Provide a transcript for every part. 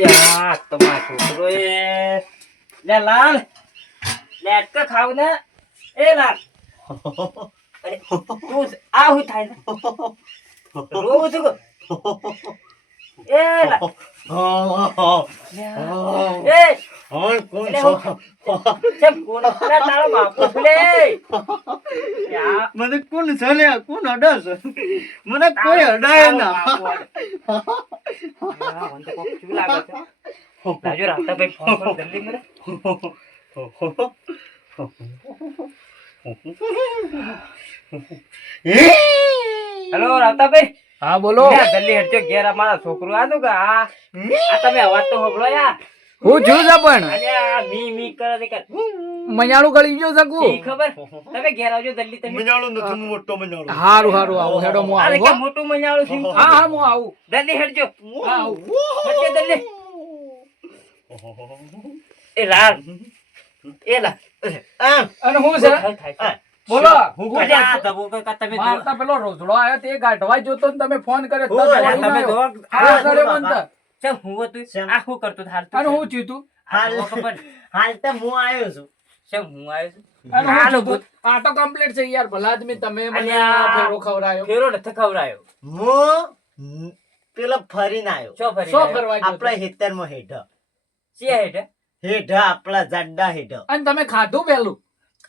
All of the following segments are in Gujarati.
યા તમારો છોકરો એ લે લાલ. લેટક ખાવ ને એ લાલ. અરે તું આ હું થાય ને? રોવું છું કે? એ! એટલે હું કેમ કોણ અરે તારો બાપો છે મને કોણ ચાલે કોણ અડસ મને કોઈ અડાય ના. રાજો રાતા ભાઈ ફોન કરો જલ્દી મને હેલો રાતાભાઈ હા બોલો. લે, જલ્દી હેડજો ઘેર અમારા છોકરો આનું કે આ આ તમે અવાજ તો હોભળો યાર. હું છું છે પણ. મી મી કરે કે મજાણું ગળી ગયો શકું ખબર? તમે ઘેર આવજો જલ્દી તમે. મજાળો નથી હું મોટો મજાળો હારું હારું આવું હેડો હું અરે આવું કે મોટું મજાળું છે? હા હા હું આવું. જલ્દી હેડજો. હા આવું. જલ્દી. એ લાલ એ લાલ અને હું છે. બોલો હું હું આ છે? ધબો કે તમે મારતા પેલો રોજડો આવ્યો તે ગાઢવા જોતો ને તમે ફોન કર્યો તો તમે આ જો- હા, હા, હું, મન તો. ચમ હું હતું? આ શું કરતું હાલ અને હું ચીતું હાલ. હાલ. તો હું આવ્યો છું. ચમ હું આવ્યો છું. હું. આ તો કમ્પ્લીટ છે યાર ભલા આદમી તમે મને ફેરો નથી ખવડાયો. હું પેલો ફરીને આવ્યો શો ફરી? ફરવા આપણા તો. હેતરમાં હેઠ શી હેઠ આપણા જાડા હેઠ અને તમે ખાધું પેલું?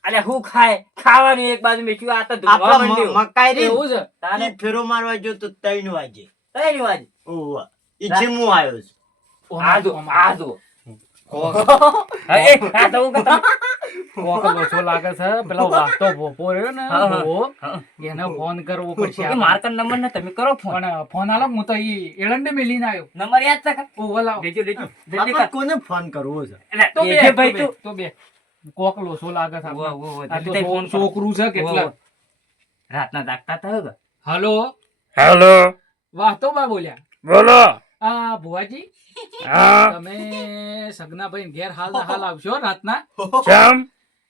અલ્યા હું ખાય ખાવાનું એક બાજુ મેચ્યું આ તો ધોવા માંડ્યું. મકાઈ રે એવું છે તારે ફેરો મારવા જો તો ત્રણ વાગે તઈ વાગે. ઓવા ઈચે હું આવ્યો છું આ જો, આ જો. આ તો હું કોક લોચો લાગે છે પેલો વાતો ભોપો રહ્યો ને હા, હા. ભોવો, હા. એને ફોન કરવો પડશે એ માર કન નંબર ને તમે કરો ફોન ફોન આલો હું તો ઈ એરંડે મેલીને આવ્યો નંબર યાદ છે કે? લેજો, લેજો. જલ્દી આપણે કર. કોને ફોન કરવો છે તો બે ભાઈ તો બે કોક સો લાગે. છોકરું છે કેટલા. રાતના જાગતા થયો. હલો? હેલો? વાહ તો બા બોલ્યા. બોલો. આ ભુવાજી. તમે સગનાભાઈ ઘેર હાલ હાલ આવશો રાતના. કેમ?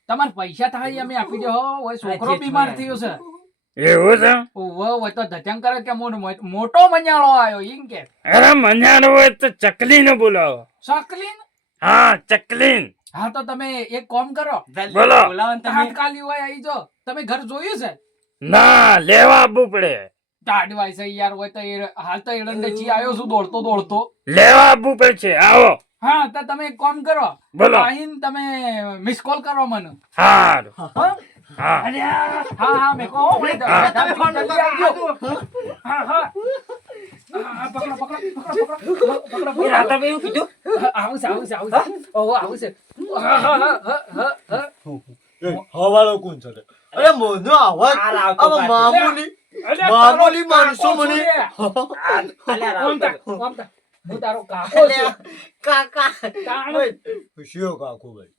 તમારે પૈસા થાય અમે આપી દો ઓય છોકરો બીમાર થયો છે. એવું છે? ઓવો તો ધચંગ કરે કે મોટો મજાળો આવ્યો ઈમ કે. અરે મજાનો હોય તો ચકલી ને બોલાવો. ચકલીન? હા ચકલીન. હા તો તમે એક કોમ કરો. બોલો. તમે. તાત્કાલિક હોય આવી જો. તમે ઘર જોયું છે? ના લેવા આવવું પડે. છે યાર હોય તો હાલ તો એરંડે ચી આવ્યો છું દોડતો દોડતો. લેવા આવવું પડશે આવો. હા તો તમે એક કોમ કરો. બોલો. આહીન તમે મિસ કોલ કરો મને. હા હા? હા. હા હા મેં કહો તમે ફોન જલ્દી આવજો. હા હા. હા, પકડો પકડો પકડો પકડો પકડો એ પકડો રાતાભાઈ એવું કીધું? આવું છે આવું છે આવું છે. ઓહો આવું છે. હા હા હા હા હા. હા હવાલો કોણ છે અરે મોનો અવાજ આ લાવતો હવે પાછો. મામૂલી મામૂલી તારો માણસો કાકો મને. હું. તારો કાકો ખુશીઓ કાકો ભાઈ.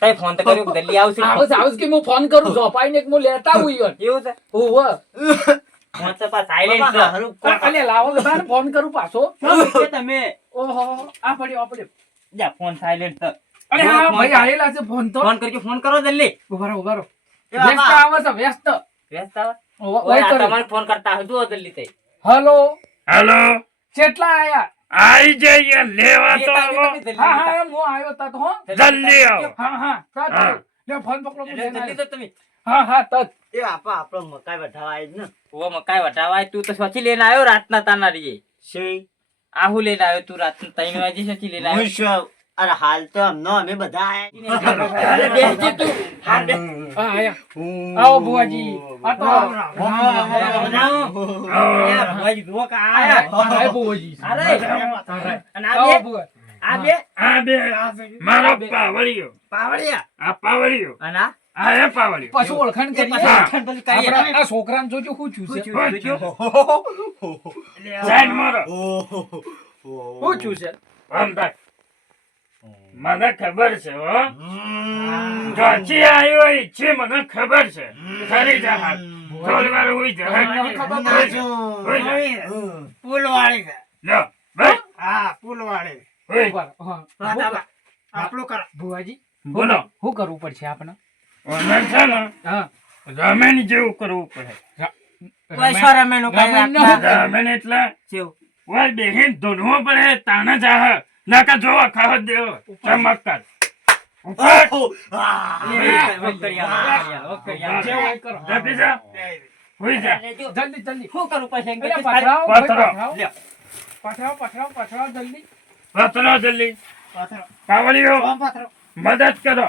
તઈ ફોન તો કર્યો જલ્દી આવશે. આવું છે આવું છે કે હું ફોન કરું જોપાઈને એક હું લેતા આવું ઈવન. એવું છે? ઓહો. ફોન કરું પાછો. તમે? ઓહો આ પડ્યો પડ્યો. જા, ફોન silent અરે હા ભાઈ આયેલા છે ફોન તો. ફોન કરજો ફોન કરો જલ્દી. ઊભા રહો ઊભા રહો. એ બાબા. વ્યસ્ત આવે છે વ્યસ્ત. વ્યસ્ત આવે? ઓહો, ઓય, ઓય આ કર્યું. તમારે ફોન કરતા હોય જલ્દી તઈ. હલો હેલો કેટલા આયા? આઈ જઈએ લેવા તો આવો. હા હા હું આવ્યો તત હો. જલ્દી આવો. હા હા તત લે ફોન પકડો હું જલ્દી તો તમે. હા હા તત એ આપા આપણો મકાઈ વઢાવાય જ ને. ઓ મકાઈ વટાવાય તું તો સચી લઈને આવ્યો રાતના તાના રીએ. શી આહુ લઈને આવ્યો તું રાતના ત્રણ વાગે સચી લઈને હું આવ્યો. શું? અરે હાલ તો અમનો અમે બધા આવો જુઓ કે આ. આયા. હા બુઆજી અરે. હા, જોજો છું. મને ખબર છે હો. જોચી આવ્યો ઈ છે. મને ખબર છે. ખરી જા હાલ. થોડી વાર જા. પુલવાળી છે. લો, બસ. હા. હા. રાતાબા. આપણું કર. ભુવાજી બોલો. શું કરવું પડશે આપણે? મને છે ને હા. જેવું કરવું પડે. કોઈ સો રમેણું કઈ રમેણનું રાતના. રમેણ એટલે બેહીન ધોનવો પડે તાના જાહ નાકા જોવા ખાવા દેવો ચમત્કાર જલ્દી જલ્દી શું કરું પછી? પથરાવો, પથરાવો. પથરાવો. પથરાવો, જલ્દી. કાવડીઓ મદદ કરો.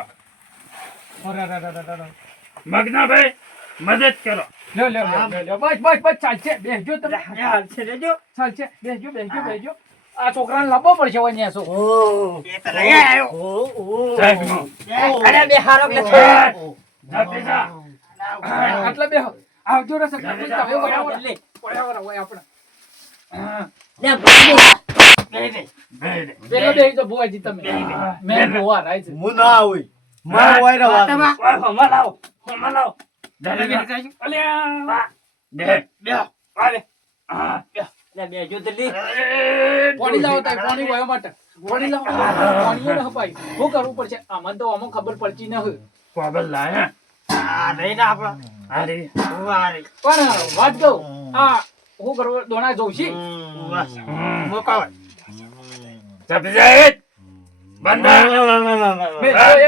મગનાભાઈ મદદ કરો. લ્યો, લ્યો, લ્યો. બસ બસ બસ ચાલશે. બેસજો તમે. ચાલશે. બેસજો બેસજો બેસજો. આ છોકરાને લાવવો પડશે હોય ન્યા શું એ તો લઈ આવ્યો. સાહેબ અરે બે હારો બે આટલા બે આવજો રે જલ્દી તમે. બરાબર. લે. બરાબર હોય આપણે. લે, ભાઈ. બે દે. બે બેહી તો ભુવાજી તમે. મેં ભુવા રાય છે. હું ના આવી મારો વાયરો. ઓય, હોમાં લાવો. હોમાં લાવો. અલ્યા બે બે આવે બે. બેજો જલ્દી. પાણી લાવો તાય પાણી વયો માટે. પાણી લાવો. પાણી ન હપાય. શું કરવું પડશે? આમાં તો આમાં ખબર પડતી ન હોય. કોબલ લાયા આ લઈને આપણો. અરે હું આ પણ વાત કહું. આ હું કરવા દોણા જોઉં છું. હું. મુકાવટ. જપી જા એ જ. બંધા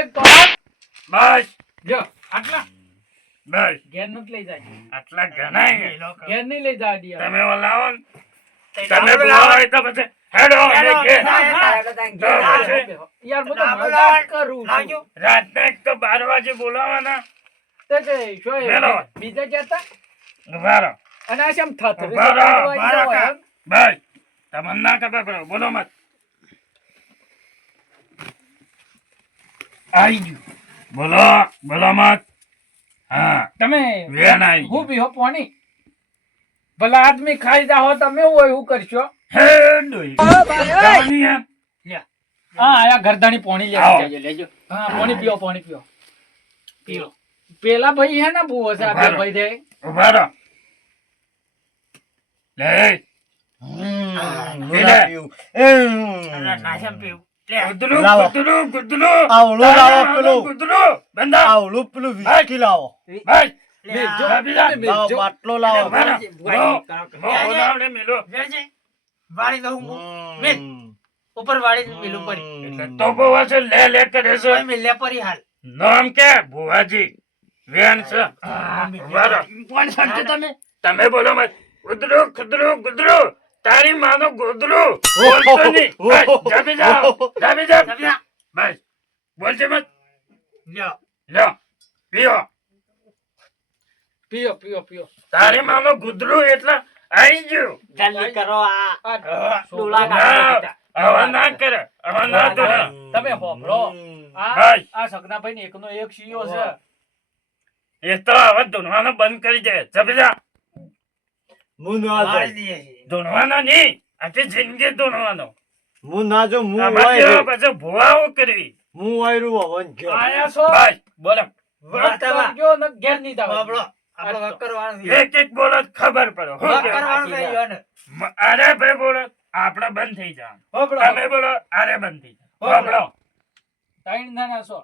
એક બસ. જો આટલા. બસ. ઘેર નથી લઈ જાય આટલા ગણાય ઘેર નહીં લઈ જાય દિયા તમે ઓલાવો ને. તમે બોલાવો તો પછી હેડો. યાર હું તો મજાક કરું છું. લાવજો. રાતના એક તો બાર વાગે બોલાવાના. તે કે શું બીજા કહેતા ઊભા અને આ શેમ થતું ઊભા રહો, ઊભા રહો, એમ? બસ તમને ના ખબર બોલો મત. આઈ ગયું. બોલો બોલો મત. હા. તમે વેન આઈ હું પીહો પાણી? ભલા આદમી ખાઈ જાહો તમે હું એવું કરશો? હે ડોઈ હા આ ગરદાણી પાણી આવો. લેજો લેજો. હા પાણી પીઓ પાણી પીઓ. પીઓ. પેલા ભાઈ હે ને બહુ હશે આ બે ઊભા રહો. ભાઈ દે. ઉભારો. લે. ગુદરું લાવો. પેલું. વિસ્કી લાવો. જો. લાવી. બાટલો લાવો. મો- મો મેલો. વાળી. હમ. મેલ. ઉપર વાળી મેલું પડી. એટલે તો બહુ હશે લે લે કરે છે. મેલ્યા પરી હાલ. નામ કે? ભુવાજી. વેન છે. કોણ સમજો તમે? તમે બોલો મત ગુદરું ગુદરું ગુદરું. તારી માનો ગુદરું. બોલતો નહીં. બસ જાઓ. જાબી જાઓ. બસ. બોલજે મત લ્યો. લ્યો. પીઓ. પીઓ પીઓ પીઓ. તારે માનો ગુદરું એટલે આઈ ગયું. જલ્દી કરો આ ડોલા કાઢો હવે ના કરે હવે ના કરે. તમે હોભળો. આ. આ સગનાભાઈ ને એકનો એક સીઓ છે. એ તો હવે ધૂનવાનો બંધ કરી દે. જબી જા હું ના. ધૂનવાનો નહીં. આખી જિંદગી ધૂનવાનો હું ના જો હું વાયરું. પછી ભુવાઓ કરવી. હું વાયરું હવન ઘેર. આયા છો? બસ બોલો. વાત કરજો ન ઘેર નહીં જાવ. બાબલો, આપણો વક વાળો એક એક બોલો ખબર પડો. હું વક કહેવાય? કરવાનું છે, ઈયોને. અરે ભાઈ બોલો આપણે બંધ થઈ જવાનું. હોભળો. તમે બોલો અરે બંધ થઈ જાય બોલો ત્રણ નાના છો.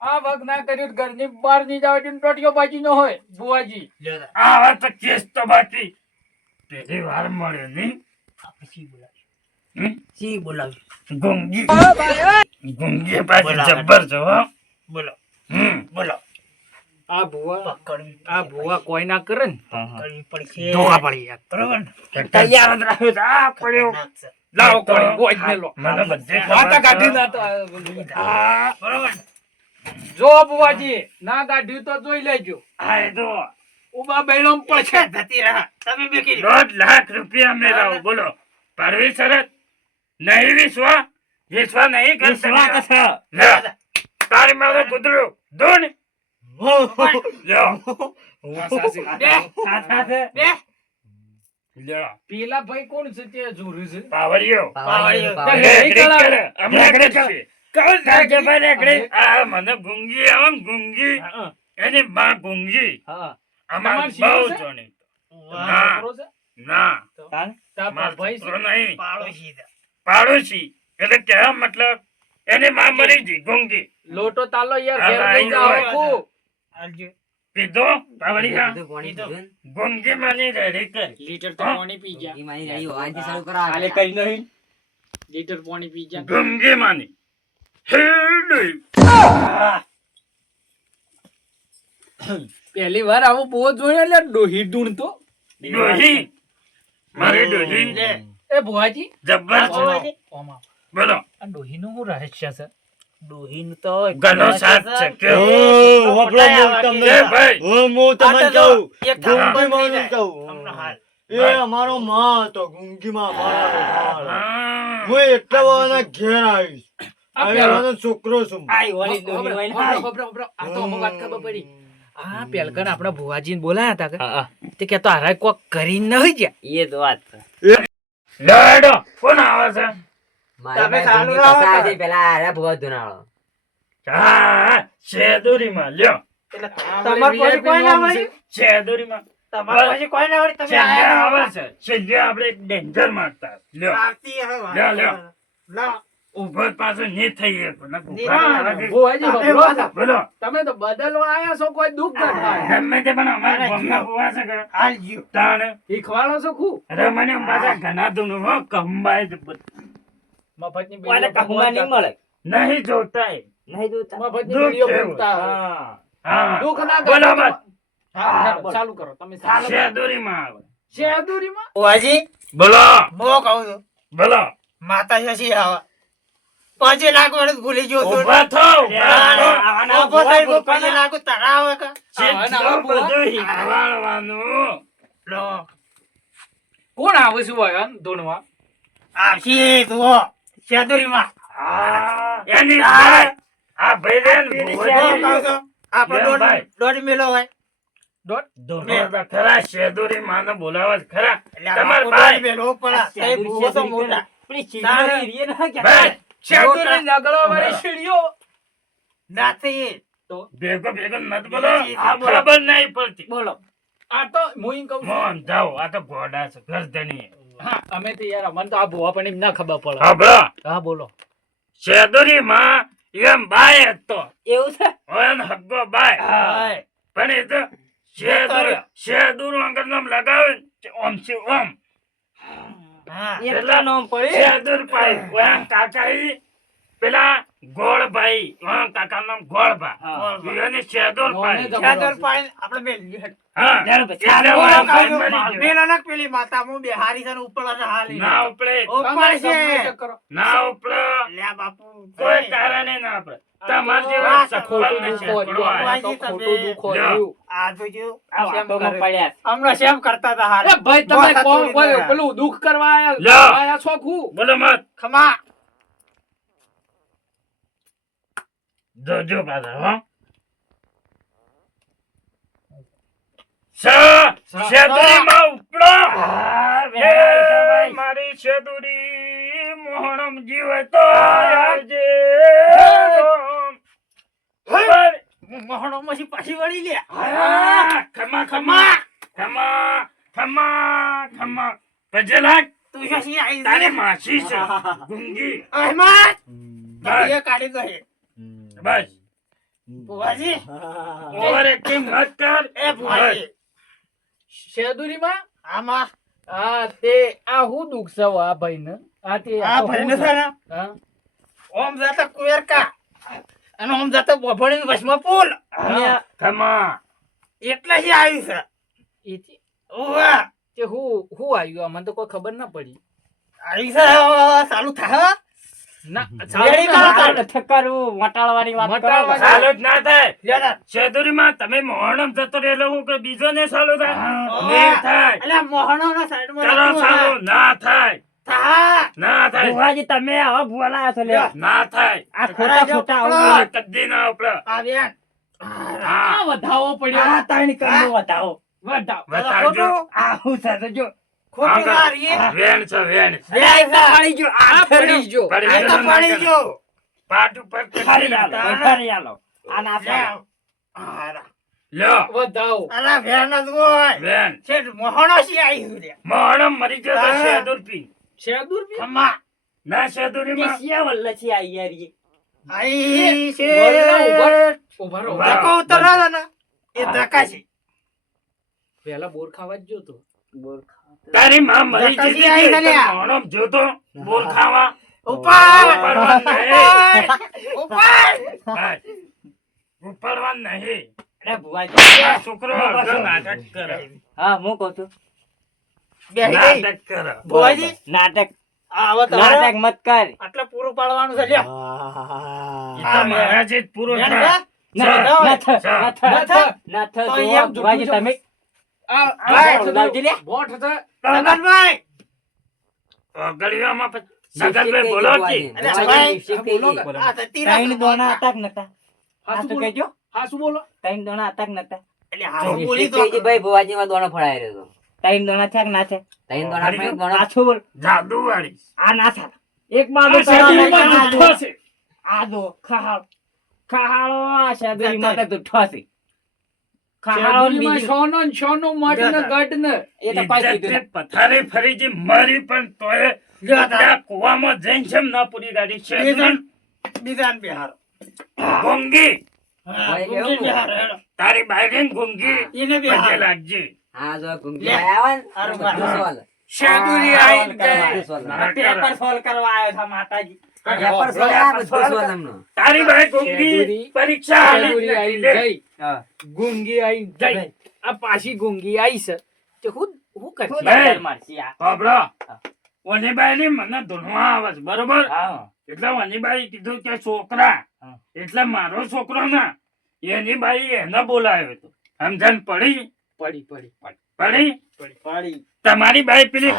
આ વગ ના કર્યું તો ઘરની બહારની જાવ એટલે ટોટિયો બાજી નો હોય બુવાજી આ વાત તો કેસ તો બાકી. પેલી વાર મળે નહીં. પછી સી? હમ? સી બોલાવીએ? ગુંગી. ગુંગી પાછી જબ્બર છે બોલો. હમ. બોલો. આ ભુવા પકડવી આ ભુવા કોઈ ના કરે ને. પકડવી પડશે. ધોકા પડી યાર બરોબર તૈયાર રાખ્યો આ પડ્યો. લાવો તો- ગોજ ને લો મને બધે માતા કાઢી ના તો આ- આ બરોબર ને? જો બુવાજી ના કાઢ્યું તો જોઈ લેજો. આ એ તો. ઊભા બેડમ પડશે. જતી રહા. તમે બે દોઢ લાખ રૂપિયા મેળવો બોલો. પરવી શરત? નહીં વિશ્વા? વિશ્વા નહીં કરતા લે, તારી મારે કૂતરું. ધૂન. પેલા ભાઈ કોણ છે તે જોરું છે પાવડિયો. આ મને ગુંગી આમ ગુંગી એની માં ગુંગી હા. અમાર બહુ જોણી. ના. ના. તાર માર ભાઈ છે? નહીં. પાડોશી પાડોશી. એટલે કેવા મતલબ એની માં મરી ગઈ ગુંગી લોટો તાલો યાર ઘેર લઈ જાઓ હાલજો. પીધો? પાવડિયા પીધું? ગુંગી માની કર લીટર તો હા? પાણી પી ગયા ઈ મારી રેડી હોવાથી શરૂ કરાવે. કાલે કરી નહીં. લીટર પાણી પી ગયા ગુંગી માની. હેડી પહેલી વાર આવો બહુ જોયો એટલે ડોહી ઢૂંઢતો ડોહી? મારી ડોહી એ ભુવાજી. જબ્બર. બોલો. આ ડોહીનું શું રહસ્ય છે? ડોહીનું તો ઘણો સાથ છે કે ઓ વપલો હું તમને ભાઈ! હું હું તમને કહું ગુંગી બંધ માનું કહું. એ અમારો માં હતો ગુંગીમાં માં. હા. હું એટલા વાળાના ઘેર આવીશ. આ આ છોકરો છું. આઈ વળી ડોહી હોભળો, વળી હોભળો, આઈ. હોભળો, હોભળો. આ તો અમુક વાત ખબર પડી. આ પેલકન આપણા ભુવાજીને બોલાયા હતા કે? તે કે તો હારે કોક કરી હોય ગયા. એ તો વાત છે. કોણ આવે છે. મારી તમે તો. છે, પેલા હારે ભૂવા ધુનાળો. હા શેદુરીમાં લ્યો એટલે તમાર પછી કોઈ ના VIP શેદુરીમાં તમાર પછી કોઈ ના વળી? તમે આયા આવે છે છેલ્લે આપણે ડેન્જર મારતા લ્યો આવતી હે વાત. લ્યો, લ્યો. લાવો. પાછો ની થઈ એક ને ની ઊભા થાય. આવે. ભુવાજી હોભળો. બોલો તમે તો બદલવા આયા છો કોઈ દુઃખ ના થાય ગમે તે પણ અમારે છે હાલ. તાણ શીખવાડો છો ખું અરે મને પાછા ઘણા હો કંબાય જ બધું. મફતની વીડિયો કામમાં નહીં મળે. નહીં જોતા નહીં જોતા. મફતની વીડિયો છે. હા. હા દુઃખ ના બોલો મત. હા, ચાલો, કરો તમે. શેદુરીમાં આવે શેરદુરીમાં? ભુવાજી, બોલો મો કહું છું. બોલો માતા શશી આવા. પાંચે લાખ વર્ષ ભૂલી ગયો છું. ઊભા થો ઊભા થઈ પાંચે લાખ તારા આવે કે? બધું લો. કોણ આવે છે ભાઈ ધૂણવા? આવશે જુઓ. શેરદુરીમાં. આ, એની ભાઈ. આ ભાઈ રે ને મો ભુવાજી. કહું છું. આપણે લે દોઢ- મેલો હોય. ખરા શેદુરી માને બોલાવે ખરા તમાર ભાઈ. મેલો પડે. ભૂવો તો મોટા. પેલી ચીડવાની ના કે ભાઈ શેરદુરી નગરો વાળી સીડીઓ. નાથી. ભેગો ભેગો નત બોલો આ ખબર નહીં પડતી બોલો આ તો હું કહું છું. આ તો ઘોડા છે ગરદની હા, અમે તો યાર અમને તો આ ભૂવા પણ એમ ના ખબર પડે. હા હા બોલો. શેદુરી માં એમ બાય હતો એવું છે? ઓન હગ્ગો બાય. હાય. પણ એ તો શેદુર શેદુર અંગર નામ લગાવે ઓમ છે ઓમ. હા. એટલા નામ પડે. શેદુર ભાઈ ઓયા કાકા પેલા ગોળભાઈ કાકા નામ ગોળભા. એને શેદુર મોને ભાઈ તો- આપણે. મેલા પેલી માતા હું બેહારી છે ને છે હાલી. ના ઉપડે ઉપર છે. ગમે તે કરો. ના ઉપડે લ્યા બાપુ. કોઈ કારણે ના આપડે તમાર જેવા તો ખોટું દુઃખ. આ જોજો. પડ્યા હમણાં શેમ કરતા હતા હાલ. ભાઈ તમે કોણ. પેલું કરવા આયા. આયા છો બોલો મત ખમા. જોજો પાછા હો સા શેદુરીમાં ઉપડો મારી શેદુરી મોહણમ જીવે તો આવજે મોહણો માંથી પાછી વળી લે ખમા ખમા ખમા ખમા ખમા પજેલા તું તારી માસી છે ગુંગી અહેમદ કાઢી દો હે. બસ. ભુવાજી. ઓવર એક્ટિંગ મત કર? એ ભુવાજી. શેરદુરીમાં આમાં હા તે આ હું દુઃખ છે આ ભાઈને. આ તે આ ભાઈને છે. ને? ઓમ જાતા કુવેરકા. અને ઓમ જાતા બોભણી વસમાં પુલ એટલે જ આવ્યું છે. એથી ઓવા તે હું હું આવ્યું મને તો કોઈ ખબર ના પડી. આવી છે ચાલુ થા તમે આવા છો ના થાય. આ ખોટા ખોટા કદી ના ઉપડે. વધાવો પડ્યો. વધાવો. બતાવજો આવું છે જો. વેણ છે વેણ. પડી ગયો આ આ પડી જો ગયો. પડી ગયો. પાટ ઉપર ખરી આલો ખરી આલો. આ ના લ્યો વધાવો. અલા ભેણ જ હોય. વેણ. છે મોહનો સી આવ્યું રે મોહણમ મરી ગયો તો શેદુર પી. ના વલ્લ છે યાર આઈ છે. ને એ છે. બોર ખાવા જ જોતો બોર ખાતો. તારી માં મરી જતી જઈ આવી હતી, ગલ્યા. તો મોણો જોતો બોર ખાવા. ઉપર. ઉપર. ઉપાડવા નહીં. ભુવાજી. છોકરો નાટક કરે. હા હું કહું છું. બેહી નાટક કરે. ભુવાજી. નાટક. નાટક મત કર. આટલે પૂરું પાડવાનું છે લ્યો. પૂરો તમે આ આ લે. બોટ હતા નગરભાઈ! બોલો જી. અરે ભાઈ બોલો. આ તો તીરા હતા કે નતા. હા, શું કહેજો હા શું બોલો? ત્રણ દોણા હતા કે નતા. એટલે હાસુ બોલી તો? ભાઈ ભુવાજીમાં દોણો ફળાઈ રહ્યો ત્રણ દોણા થયા કે ના દોણો પાછું બોલ. આ ના એક બાજુ શેરડીમાં આ દો. છે. ખાહાળ. ખાહાળો આ તો છે ખાહાળો ને શેરડીમાં બીજી- સોનો સોનો મઠ ને એ તો પાછી ઇજ્જતે કીધું. પથારે ફરીજી પણ તોય ત્યાં કૂવામાં જઈને જેમ ના પૂરી ગાડી છે. બીજા ને બિહાર ગુંગી. તારી બાયડીને ગુંગી. એને બિહાર લાગજે. હા જો ગુંગી આયા માર. આ. બધું સોલ. ના. પેપર સોલ્વ કરવા આવ્યો હતા માતાજી. તારી બાઈ પરીક્ષા આલી શેરડુરી જ આઈને નથી. ગઈ હા. ગુંગી આઈને ગઈ આ પાછી ગુંગી આઈ છે. તે હું હું કરશે? શું ભાઈ. ડર મારશી આ? હોભળો. વનીબાઈની મને ધૂનમાં આવે છે બરોબર? હા. એટલે વનીબાઈ કીધું કે છોકરા એટલે મારો છોકરો ના. એની બાઈ એને બોલાયો હતો. સમજણ પડી? પડી પડી. પડી. પડી. તમારી બાઈ પેલી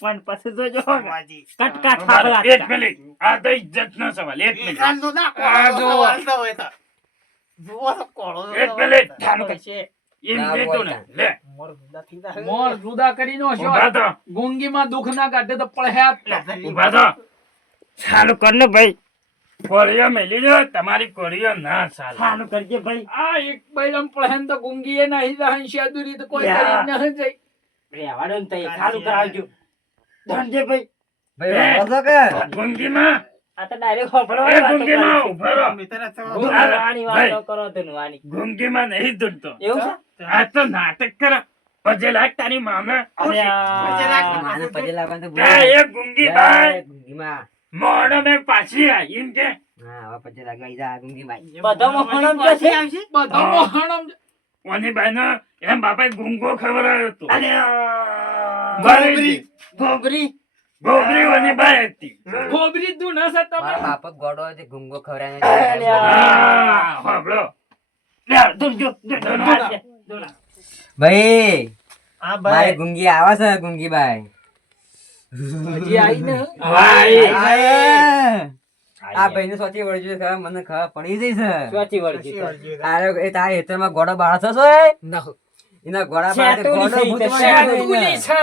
પણ પછી જોજો ભુવાજી. કટકા થાપલા એક મિનિટ. આ તો ઇજ્જત નો સવાલ એક મિનિટ. એકાંતનું ના કોળો હાલતો હોય તો. જુઓ તો કોળો એક મિનિટ. ચાલુ છે. એમ ના કીધું ને બોલતા. લે. મોર જુદા કરી નો ગુંગી માં દુઃખ ના કાઢે તો પડ્યા ચાલુ કર ને ભાઈ. કોળીઓ મેલી દો તમારી કોળીઓ ના ચાલે. ચાલુ કરજે ભાઈ. આ એક બૈરમ પહેન તો ગુંગી એ નહીં રહે શેરડુરી તો કોઈ કરી ન જઈ. રેવાડો ને તઈ. ચાલુ કરાવજો. ધનજે ભાઈ. ભાઈ એ. વાપરો કે? ગુંગીમાં? આ તો ડાયરેક્ટ એ હોફળવાની વાતો ગુંગીમાં કરે મિત્ર ભાઈ. વાતો કરો ધનવાની ગુંગીમાં નહીં ધૂનતો એવું છે? આ તો નાટક કરે. પછી લાગ તારી મામે. પગે લાગવાનું તો એ ગુંગી ભાઈ. ગુંગીમાં. મોઢો મેં પાછી આવી એમ કે. હા, હવે પછી લાગવા ઈ જા ગુંગીબાઈ. બધો મોહણમ પછી આવશે? બધો મોહણમ ઓની બાઈનો એમ બાપાએ ગુંગો ખવડાવ્યો હતો. અને ગોબરી. ગોબરી. ગોબરી ઓની બાઈ હતી. ગોબરી તું ન છે તમે? મારા બાપા ગોડો જે ગુંગો ખવડાવીને અલ્યા. હા હોભળો. લે ધનજો જો ધનવા ભાઈ હા મારી ભાઈ ગુંગી આવે છે ગુંગીબાઈ હજી આવી ને? ભાઈ આ સોચી વળજો ખબર મને ખબર પડી જઈ છે. સ્વાચી વળજી આરે એ તારા હેતરમાં ગોળો બાળા થશો એ? એના ગોળા બાળા શેતુની ભૂત બની જાય શેરડુરી એને. છે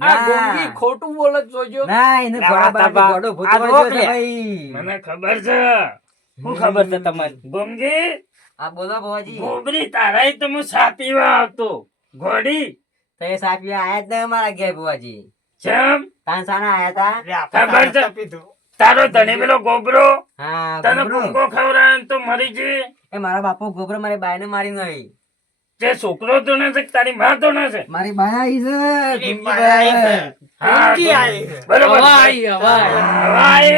આ ના. ખોટું બોલે જોજો. ના એને ના, ગોળા વાતા બાળા બા. ગોળો ભૂત બની રોક જાય લે. ભાઈ. મને ખબર છે. શું ખબર છે તમને? ગુંગી? આ બોલો ભવાજી. ગોબરી તારાય તો હું આવતો? ઘોડી તો એ સાપી આયા જ અમારા ઘેર ભુવાજી. જેમ? તાન આયા તા? તારો ધણી પેલો ગોબરો તને ગોબરો. ગુંગો તો મરી જઈ એ મારા બાપો ગોબરો મારી બાઈને મારી નહીં જે છોકરો તો ન છે તારી માં તો ન છે. મારી બાય આવી છે. બરોબર. હવાઈ હવાઈ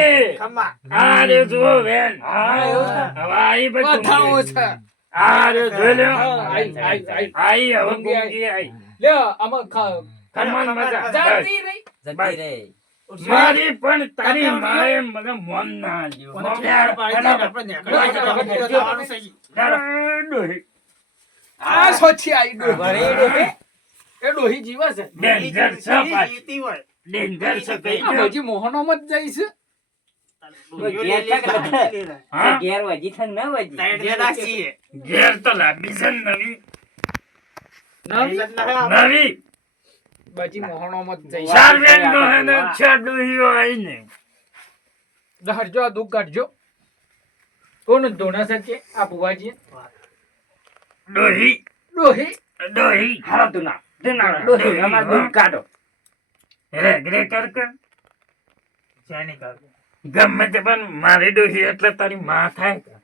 આ રે જુઓ બેન હા, હવાઈ ભાઈ બધાઓ છે. આ રે જોઈ લ્યો. આઈ આઈ આઈ. આઈ હવે આઈ. ગુંગી આઈ. લ્યો આમાં ખા મજા. બસ. રહી? જતી રે મારી પણ તારી માએ મને મન ના આલ્યું. આ સોચી આ આઈ ડોહી. એ ડોહી. જીવે છે. ડેન્જર છે પાછી. જીતી હોય. ડેન્જર છે કઈ હજી મોહનો મત છે. ઘેર વજી થન ન વજી. ઘેર તો લાંબી છે નવી? નવી? નવી મોહણો મત જઈ જાય નો બેન ડોહે ને છ ડોહીઓ આઈને. છે હરજો આ દુખ કાઢજો. કોણ ધોણા સકે આ બુવાજી ડોહી ડોહી ડોહી હાલો તું દેના ડોહી અમાર દુખ કાઢો. રે ગ્રે કર કર જાની કર. ગમે તે પણ મારી ડોહી એટલે તારી માં થાય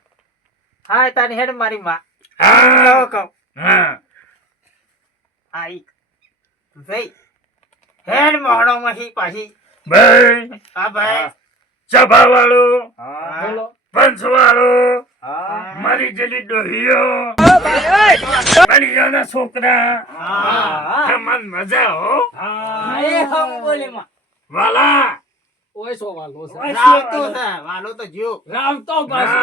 હા તારી હેડ મારી માં. હા. કહો હા. આઈ હેડ પાછી. ભાઈ આ ભાઈ. સભા વાળો બોલો. પંચ વાળો મારી જેલી ડોહીઓ છોકરા. મન મજા હો. હા. એ હમ બોલે માં વાલા. ઓય સો વાલો છે. રાવતો છે. વાલો તો જો રાવતો પાછો.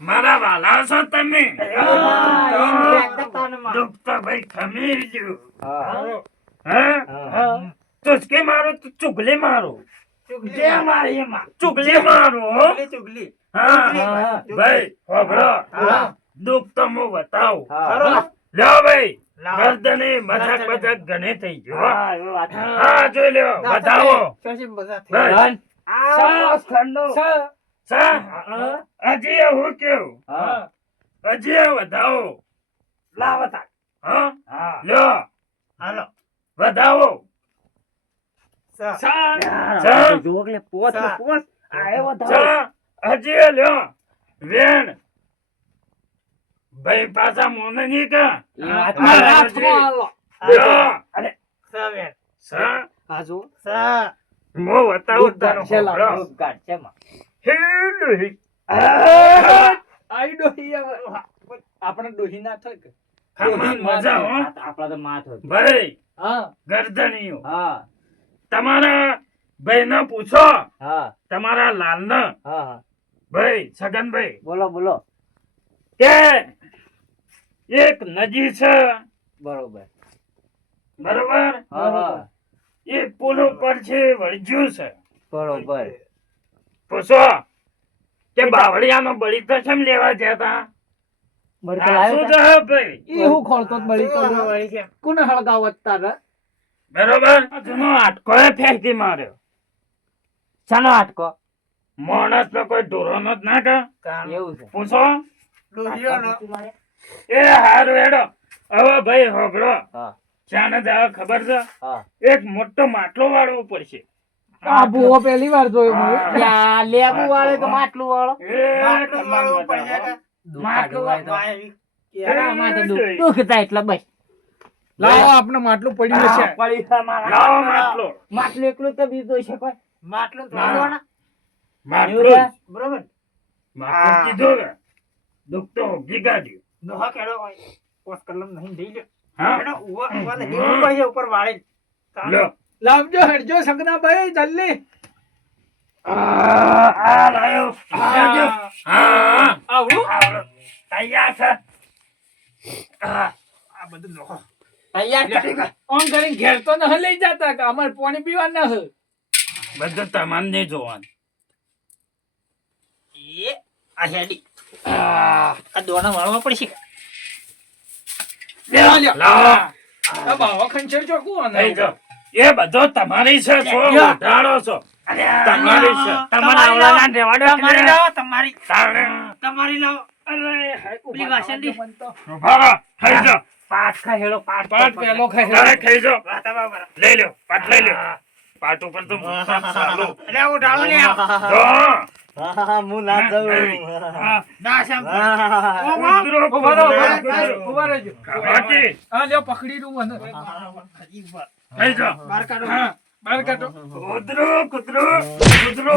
મારા વાલા છો તમે. હા ભાઈ ખમીર ગયું હા હા. મારો? તો ચુગલે મારો. ચુગલે મારી. એમાં? ચુગલી મારો ચુગલી ચુગલી. હા હા. ભાઈ હોભળો. દુઃખ તો હું. બતાવું લ્યો ભાઈ. ગરદને મજાક મજાક ગણે થઈ ગયો હા. જોઈ લ્યો. બતાવો. હજી હું કેવું? હા. હજી વધાવો. લાવતા હા. લ્યો. હાલો. વધાવો. હજી લ્યો. વેણ. ભાઈ પાછા મોને નહીં કા. મો તારો. આઈ ડોહી આપણે ડોહી ના થાય કે? ખમણ મજા હો. આ તો આપણા તો માથ ભાઈ હા. ગરદણીઓ હા. તમારા ભાઈને પૂછો. હા. તમારા લાલને. હા હા. ભાઈ છગનભાઈ. બોલો બોલો. કે એક નદી છે. બરોબર. બરોબર? હા હા. એ પુલ ઉપર છે વળજ્યું છે. બરોબર. પૂછો. કે બાવળિયાનો બળી તો કેમ લેવા ગયા આવ્યો? ભાઈ? એ હું ખોલતો જ બળી શું તો વળી છે કોને હળગાવત તારે બરોબર? જૂનો આટકોએ ફેંકી માર્યો. શાનો આટકો માણસ તો કોઈ ઢોરોનો જ ના કા? એવું છે. પૂછો. ડોહીઓનો એ હારું એડો હવે ભાઈ હોભળો હા. ચાને જાવ ખબર છે? એક મોટો માટલો વાળવો પડશે. આ ભૂવો પહેલી વાર જોયું. લેબુ વાળો તો માટલું. વાળો? એ માટલું વાળવું પડશે માટલું વાળો તો- વાય હા, આમાં તો દુઃખ- દુઃખ થાય એટલે બસ. લાવો આપણે માટલું પડી છે લાવો માટલો. માટલું એકલું તો બીજું છે કોઈ. માટલું ના. માટલું બરોબર? માટલું હા. કીધું દુઃખ તો ઉગી કાઢ્યું દોહા કેળો હોય. કલમ નહીં દઈ લે હા. એનો ઉવા ઉવા નહીં. દેવું પડશે ઉપર વાળે લાવજો હેડજો સગનાભાઈ જલ્દી. આ લાયો આવજો. હા તૈયાર છે આ બધું દોહો તૈયાર છે. આમ કરીને ઘેર તો ન લઈ જતા કે અમારે પાણી પીવા ના છે બધું તમારે નહીં જોવાનું એ આ હેડી આ દોણા વાળવા પડશે. એ બધો તમારી છે છો છો તમારી તમારા આવડાના ને રહેવા તમારી લાવો તમારી તમારી લાવો અરે પેલી વાસણની. ઊભા રહો. ખાઈ જાઓ. પાટ ખા હેડો, પાટ પાટ પેલો ખાઈ તારે ખાઈ જાઓ. વાતા લઈ લ્યો પાટ લઈ લ્યો. પાટ ઉપર તો મોટા અરે હું ઢાળો લે જો. હા, હું ના જાઉં. ના. શામ કૂતરો, ઊભા રહો, ઊભા કૂતરો, રહો, કૂતરો. ઊભા રહેજો. બાકી. હા લ્યો પકડી રૂ મને. ખાઈ જાઓ. બાર કાઢો. બહાર કાઢો કૂતરો, કૂતરો, કૂતરો,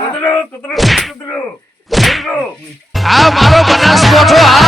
કૂતરો, કૂતરો, કૂતરો. આ મારો બનાસકોઠો આ